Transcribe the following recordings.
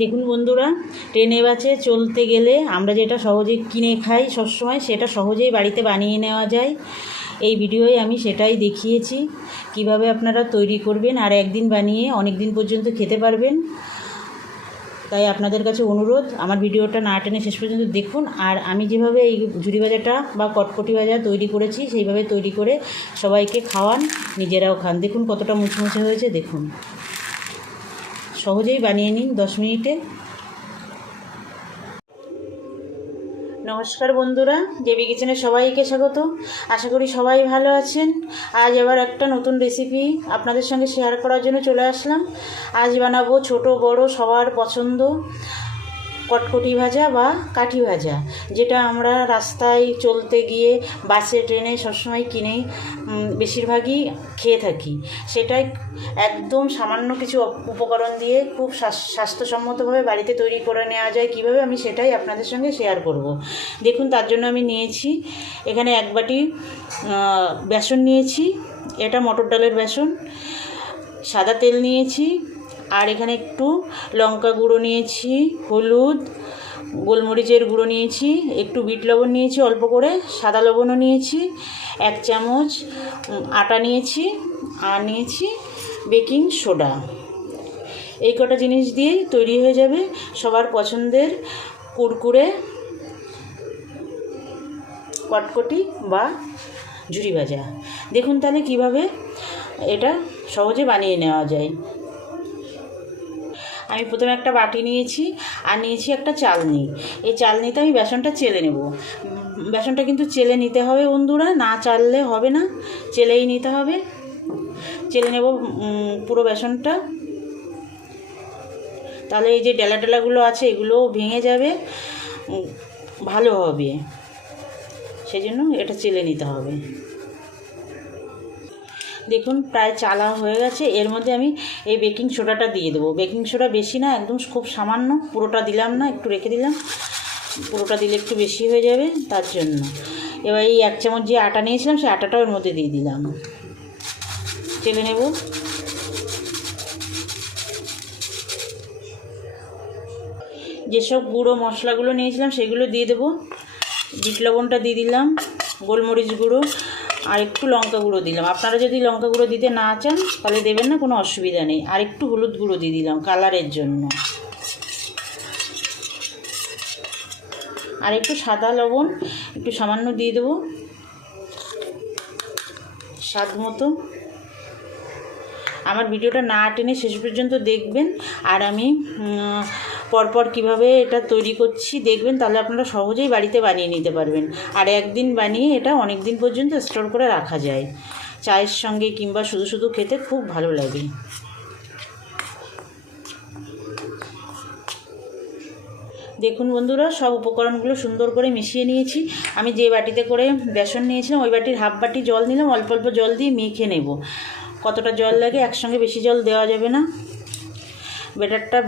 দেখুন বন্ধুরা, ট্রেনে বাসে চলতে গেলে আমরা যেটা সহজে কিনে খাই সবসময়, সেটা সহজেই বাড়িতে বানিয়ে নেওয়া যায়। এই ভিডিওয়ে আমি সেটাই দেখিয়েছি কিভাবে আপনারা তৈরি করবেন আর একদিন বানিয়ে অনেক দিন পর্যন্ত খেতে পারবেন। তাই আপনাদের কাছে অনুরোধ, আমার ভিডিওটা না টেনে শেষ পর্যন্ত দেখুন। আর আমি যেভাবে এই ঝুরি ভাজাটা বা কটকটি ভাজা তৈরি করেছি সেইভাবে তৈরি করে সবাইকে খাওয়ান, নিজেরাও খান। দেখুন কতটা মুচমুচে হয়েছে, দেখুন। সহজেই বানিয়ে নিন 10 মিনিটে। নমস্কার বন্ধুরা, জেবি কিচেনে সবাইকে স্বাগত। আশা করি সবাই ভালো আছেন। আজ আবার একটা নতুন রেসিপি আপনাদের সঙ্গে শেয়ার করার জন্য চলে আসলাম। আজ বানাবো ছোট বড় সবার পছন্দ কটকটি ভাজা বা কাঠি ভাজা, যেটা আমরা রাস্তায় চলতে গিয়ে বাসে ট্রেনে সবসময় কিনে বেশিরভাগই খেয়ে থাকি। সেটাই একদম সামান্য কিছু উপকরণ দিয়ে খুব স্বাস্থ্যসম্মতভাবে বাড়িতে তৈরি করে নেওয়া যায় কীভাবে, আমি সেটাই আপনাদের সঙ্গে শেয়ার করব। দেখুন, তার জন্য আমি নিয়েছি এখানে 1 বাটি বেসন নিয়েছি, এটা মটর ডালের বেসন। সাদা তেল নিয়েছি, আর এখানে একটু লঙ্কা গুঁড়ো নিয়েছি, হলুদ, গোলমরিচের গুঁড়ো নিয়েছি, একটু বিট লবণ নিয়েছি অল্প করে, সাদা লবণও নিয়েছি, 1 চামচ আটা নিয়েছি, আর নিয়েছি বেকিং সোডা। এই কটা জিনিস দিয়েই তৈরি হয়ে যাবে সবার পছন্দের কুরকুরে কটকটি বা ঝুরি ভাজা। দেখুন তাহলে কিভাবে এটা সহজে বানিয়ে নেওয়া যায়। আমি প্রথমে একটা বাটি নিয়েছি, আর নিয়েছি একটা চালনি। এই চালনিতে আমি বেসনটা চেলে নেব। বেসনটা কিন্তু চেলে নিতে হবে বন্ধুরা, না চাললে হবে না, চেলেই নিতে হবে। চেলে নেব পুরো বেসনটা, তাহলে এই যে ডেলা ডেলাগুলো আছে এগুলোও ভেঙে যাবে, ভালো হবে। সেই জন্য এটা চেলে নিতে হবে। দেখুন প্রায় চালা হয়ে গেছে। এর মধ্যে আমি এই বেকিং সোডাটা দিয়ে দেবো। বেকিং সোডা বেশি না, একদম খুব সামান্য, পুরোটা দিলাম না, একটু রেখে দিলাম। পুরোটা দিলে একটু বেশি হয়ে যাবে, তার জন্য। এবার এই 1 চামচ যে আটা নিয়েছিলাম সেই আটাটাও এর মধ্যে দিয়ে দিলাম, চেলে নেব। যেসব গুঁড়ো মশলাগুলো নিয়েছিলাম সেগুলো দিয়ে দেবো। বিট লবণটা দিয়ে দিলাম, গোলমরিচ গুঁড়ো, আর একটু লঙ্কা গুঁড়ো দিলাম। আপনারা যদি লঙ্কা গুঁড়ো দিতে না চান তাহলে দেবেন না, কোনো অসুবিধা নেই। আর একটু হলুদ গুঁড়ো দিয়ে দিলাম কালারের জন্য, আর একটু সাদা লবণ একটু সামান্য দিয়ে দেবো, স্বাদ মতো। আমার ভিডিওটা না টেনে শেষ পর্যন্ত দেখবেন, আর আমি পরপর কিভাবে এটা তৈরি করছি দেখবেন, তাহলে আপনারা সহজেই বাড়িতে বানিয়ে নিতে পারবেন। আর একদিন বানিয়ে এটা অনেক দিন পর্যন্ত স্টোর করে রাখা যায়, চায়ের সঙ্গে কিংবা শুধু শুধু খেতে খুব ভালো লাগে। দেখুন বন্ধুরা, সব উপকরণগুলো সুন্দর করে মিশিয়ে নিয়েছি। আমি যে বাটিতে করে বেসন নিয়েছিলাম ওই বাটির হাফ বাটি জল নিলাম, অল্প অল্প জল দিয়ে মেখে নেব। কতটা জল লাগে, একসঙ্গে বেশি জল দেওয়া যাবে না। ব্যাটারটা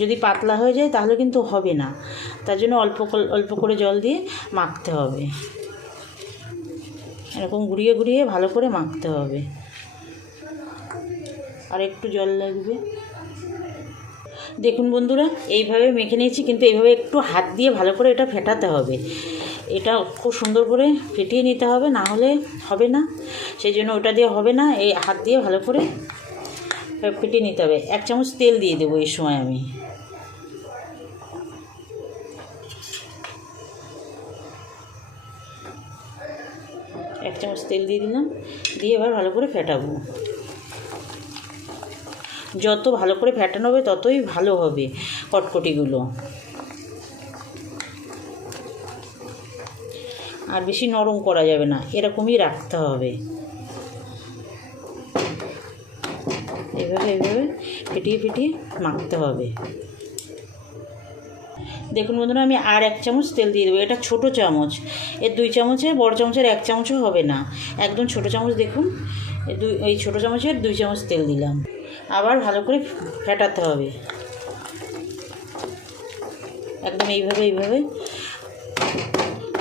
যদি পাতলা হয়ে যায় তাহলে কিন্তু হবে না, তার জন্য অল্প অল্প করে জল দিয়ে মাখতে হবে। এরকম ঘুরিয়ে ঘুরিয়ে ভালো করে মাখতে হবে, আর একটু জল লাগবে। দেখুন বন্ধুরা, এইভাবে মেখে নিয়েছি, কিন্তু এইভাবে একটু হাত দিয়ে ভালো করে এটা ফেটাতে হবে। এটা খুব সুন্দর করে ফেটিয়ে নিতে হবে, না হলে হবে না। সেই জন্য ওটা দিয়ে হবে না, এই হাত দিয়ে ভালো করে ফেটিয়ে নিতে হবে। 1 চামচ তেল দিয়ে দেবো এই সময় আমি। এক চামচ তেল দিয়ে দিলাম, দিয়ে এবার ভালো করে ফেটাবো। যত ভালো করে ফেটানো হবে ততই ভালো হবে কটকটিগুলো। আর বেশি নরম করা যাবে না, এরকমই রাখতে হবে। এভাবে ফেটিয়ে ফেটিয়ে মাখতে হবে। দেখুন বন্ধুরা, আমি আর 1 চামচ তেল দিয়ে দেবো। এটা ছোটো চামচ, এর 2 চামচে, বড় চামচের 1 চামচও হবে না, একদম ছোটো চামচ। দেখুন এই ছোটো চামচের 2 চামচ তেল দিলাম। আবার ভালো করে ফেটাতে হবে, একদম এইভাবে।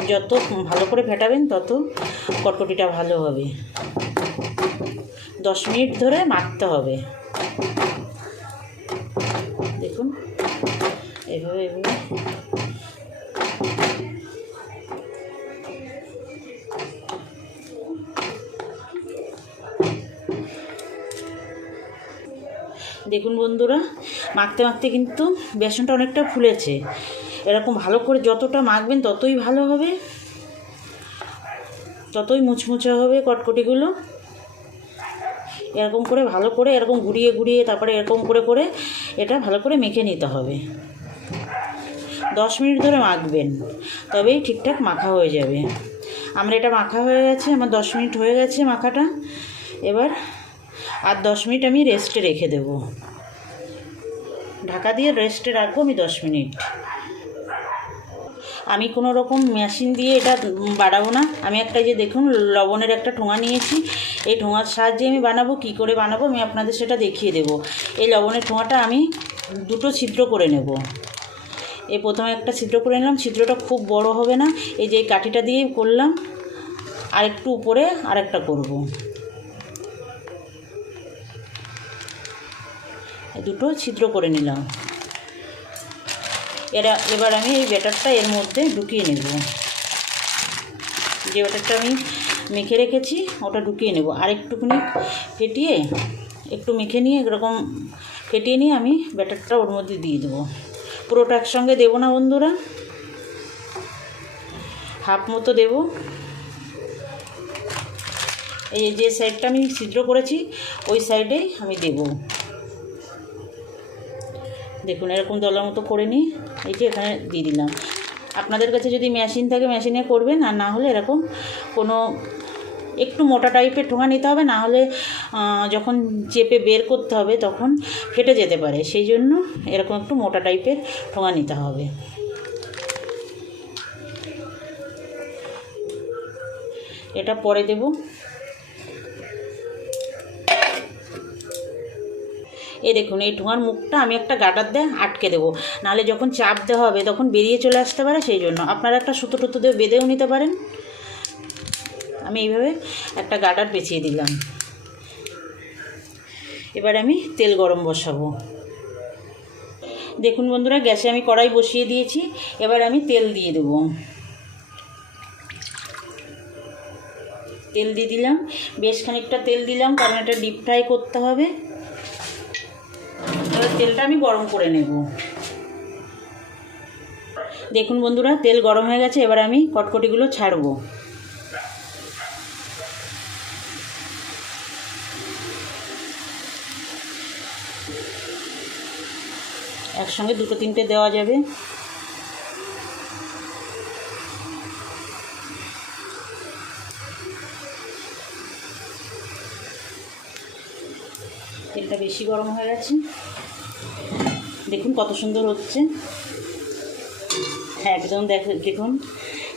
যত ভালো করে ফেটাবেন তত কটকটিটা ভালো হবে। 10 মিনিট ধরে মাখতে হবে। দেখুন এভাবে এভাবে দেখুন বন্ধুরা, মাখতে মাখতে কিন্তু বেসনটা অনেকটা ফুলেছে। এরকম ভালো করে যতটা মাখবেন ততই ভালো হবে, ততই মুচমুচে হবে কটকটিগুলো। এরকম করে ভালো করে এরকম ঘুরিয়ে ঘুরিয়ে তারপরে এরকম করে করে এটা ভালো করে মেখে নিতে হবে। 10 মিনিট ধরে মাখবেন, তবেই ঠিকঠাক মাখা হয়ে যাবে। আমার এটা মাখা হয়ে গেছে, আমার 10 মিনিট হয়ে গেছে মাখাটা। এবার আর 10 মিনিট আমি রেস্টে রেখে দেব। ঢাকা দিয়ে রেস্টে রাখবো আমি 10 মিনিট। আমি কোনো রকম মেশিন দিয়ে এটা বানাবো না। আমি একটা যে দেখুন লবণের একটা ঠোঙা নিয়েছি, এই ঠোঙার সাহায্যে আমি বানাবো। কী করে বানাবো আমি আপনাদের সেটা দেখিয়ে দেব। এই লবণের ঠোঙাটা আমি 2টো ছিদ্র করে নেব। এই প্রথমে একটা ছিদ্র করে নিলাম, ছিদ্রটা খুব বড় হবে না। এই যে কাঠিটা দিয়ে করলাম, আর একটু উপরে আরেকটা করব। দুটো ছিদ্র করে নিলাম। এবার আমি এই ব্যাটারটা এর মধ্যে ঢুকিয়ে নেব। যে ব্যাটারটা আমি মেখে রেখেছি ওটা ঢুকিয়ে নেব। আর একটুখানি ফেটিয়ে একটু মেখে নিয়ে এরকম ফেটিয়ে নিয়ে আমি ব্যাটারটা ওর মধ্যে দিয়ে দেবো। পুরোটা একসঙ্গে দেবো না বন্ধুরা, হাফ মতো দেব। এই যে সাইডটা আমি ছিদ্র করেছি ওই সাইডেই আমি দেব। দেখুন এরকম দলার মতো করে নিই, এই যে এখানে দিয়ে দিলাম। আপনাদের কাছে যদি মেশিন থাকে মেশিনে করবেন, আর না হলে এরকম কোনো একটু মোটা টাইপের ঠোঙা নিতে হবে, না হলে যখন চেপে বের করতে হবে তখন ফেটে যেতে পারে। সেই জন্য এরকম একটু মোটা টাইপের ঠোঙা নিতে হবে। এটা পরে দেব। এই দেখুন এই ঠোঙার মুখটা আমি একটা গার্ডার দিয়ে আটকে দেবো, নাহলে যখন চাপ দেওয়া হবে তখন বেরিয়ে চলে আসতে পারে। সেই জন্য আপনারা একটা সুতো টুতো দিয়ে বেঁধেও নিতে পারেন। আমি এইভাবে একটা গার্ডার পেঁচিয়ে দিলাম। এবার আমি তেল গরম বসাবো। দেখুন বন্ধুরা, গ্যাসে আমি কড়াই বসিয়ে দিয়েছি। এবার আমি তেল দিয়ে দেবো। তেল দিয়ে দিলাম, বেশ খানিকটা তেল দিলাম, কারণ এটা ডিপ ফ্রাই করতে হবে। এবার তেলটা আমি গরম করে নেব। দেখুন বন্ধুরা, তেল গরম হয়ে গেছে। এবার আমি কটকটিগুলো ছাড়বো। একসঙ্গে 2-3টে দেওয়া যাবে। তেলটা বেশি গরম হয়ে গেছে। দেখুন কত সুন্দর হচ্ছে। হ্যাঁ একদম দেখুন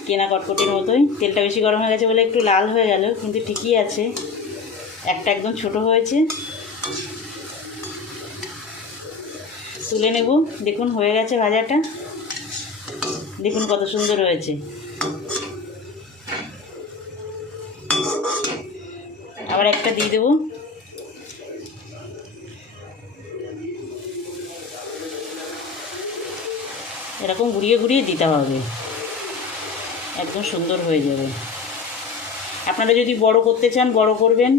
কেনা কটকটির মতোই। তেলটা বেশি গরম হয়ে গেছে বলে একটু লাল হয়ে গেল, কিন্তু ঠিকই আছে। একটা একদম ছোট হয়েছে। তুলে নেব। দেখুন হয়ে গেছে ভাজাটা। দেখুন কত সুন্দর হয়েছে। আবার একটা দিয়ে দেবো। এরকম ঘুরিয়ে ঘুরিয়ে দিতে হবে, একদম সুন্দর হয়ে যাবে। আপনারা যদি বড় করতে চান বড় করবেন,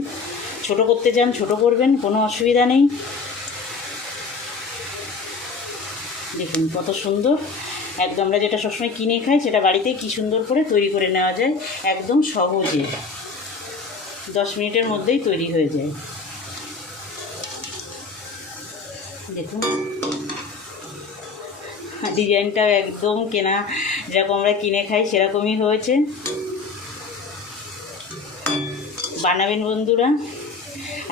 ছোট করতে চান ছোট করবেন, কোনো অসুবিধা নেই। দেখুন কত সুন্দর। একদম আমরা যেটা সবসময় কিনে খাই সেটা বাড়িতেই কী সুন্দর করে তৈরি করে নেওয়া যায়, একদম সহজে। 10 মিনিটের মধ্যেই তৈরি হয়ে যায়। দেখুন ডিজাইনটা একদম কেনা যেরকম আমরা কিনে খাই সেরকমই হয়েছে। বানাবেন বন্ধুরা।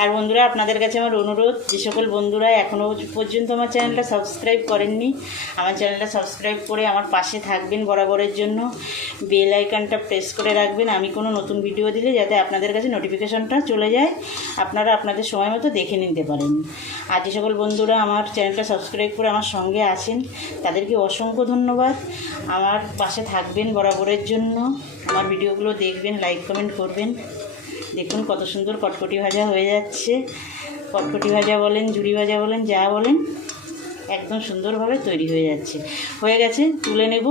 আর বন্ধুরা আপনাদের কাছে আমার অনুরোধ, যে সকল বন্ধুরা এখনও পর্যন্ত আমার চ্যানেলটা সাবস্ক্রাইব করেননি, আমার চ্যানেলটা সাবস্ক্রাইব করে আমার পাশে থাকবেন বরাবরের জন্য। বেল আইকনটা প্রেস করে রাখবেন, আমি কোনো নতুন ভিডিও দিলে যাতে আপনাদের কাছে নোটিফিকেশনটা চলে যায়, আপনারা আপনাদের সময় মতো দেখে নিতে পারেন। আর যে সকল বন্ধুরা আমার চ্যানেলটা সাবস্ক্রাইব করে আমার সঙ্গে আছেন তাদেরকে অসংখ্য ধন্যবাদ। আমার পাশে থাকবেন বরাবরের জন্য, আমার ভিডিওগুলো দেখবেন, লাইক কমেন্ট করবেন। দেখুন কত সুন্দর কটকটি ভাজা হয়ে যাচ্ছে। কটকটি ভাজা বলেন, ঝুরি ভাজা বলেন, যা বলেন একদম সুন্দরভাবে তৈরি হয়ে যাচ্ছে। হয়ে গেছে, তুলে নেব।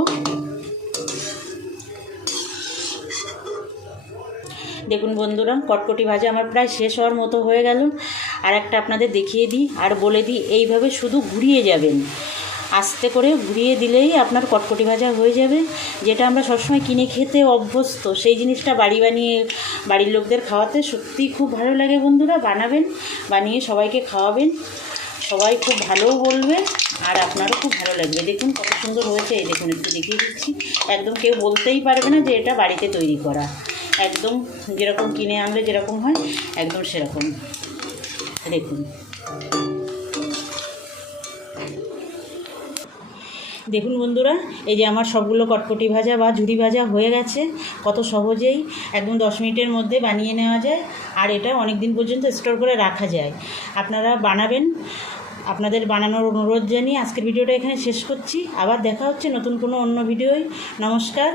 দেখুন বন্ধুরা, কটকটি ভাজা আমার প্রায় শেষ হওয়ার মতো হয়ে গেল। আর একটা আপনাদের দেখিয়ে দিই আর বলে দিই, এইভাবে শুধু ঘুরিয়ে যাবেন, আস্তে করে ঘুরিয়ে দিলেই আপনার কটকটি ভাজা হয়ে যাবে। যেটা আমরা সবসময় কিনে খেতে অভ্যস্ত, সেই জিনিসটা বানিয়ে বাড়ির লোকদের খাওয়াতে সত্যিই খুব ভালো লাগে। বন্ধুরা বানাবেন, বানিয়ে সবাইকে খাওয়াবেন, সবাই খুব ভালোও বলবে আর আপনারও খুব ভালো লাগবে। দেখুন কত সুন্দর হয়েছে, এই দেখুন একটু দেখিয়ে দিচ্ছি। একদম কেউ বলতেই পারবে না যে এটা বাড়িতে তৈরি করা, একদম যেরকম কিনে আনলে যেরকম হয় একদম সেরকম। দেখুন দেখুন বন্ধুরা, এই যে আমার সবগুলো কটকটি ভাজা বা ঝুরি ভাজা হয়ে গেছে। কত সহজেই একদম 10 মিনিটের মধ্যে বানিয়ে নেওয়া যায়, আর এটা অনেক দিন পর্যন্ত স্টোর করে রাখা যায়। আপনারা বানাবেন, আপনাদের বানানোর অনুরোধ জানিয়ে আজকের ভিডিওটা এখানে শেষ করছি। আবার দেখা হচ্ছে নতুন কোনো অন্য ভিডিওয়। নমস্কার।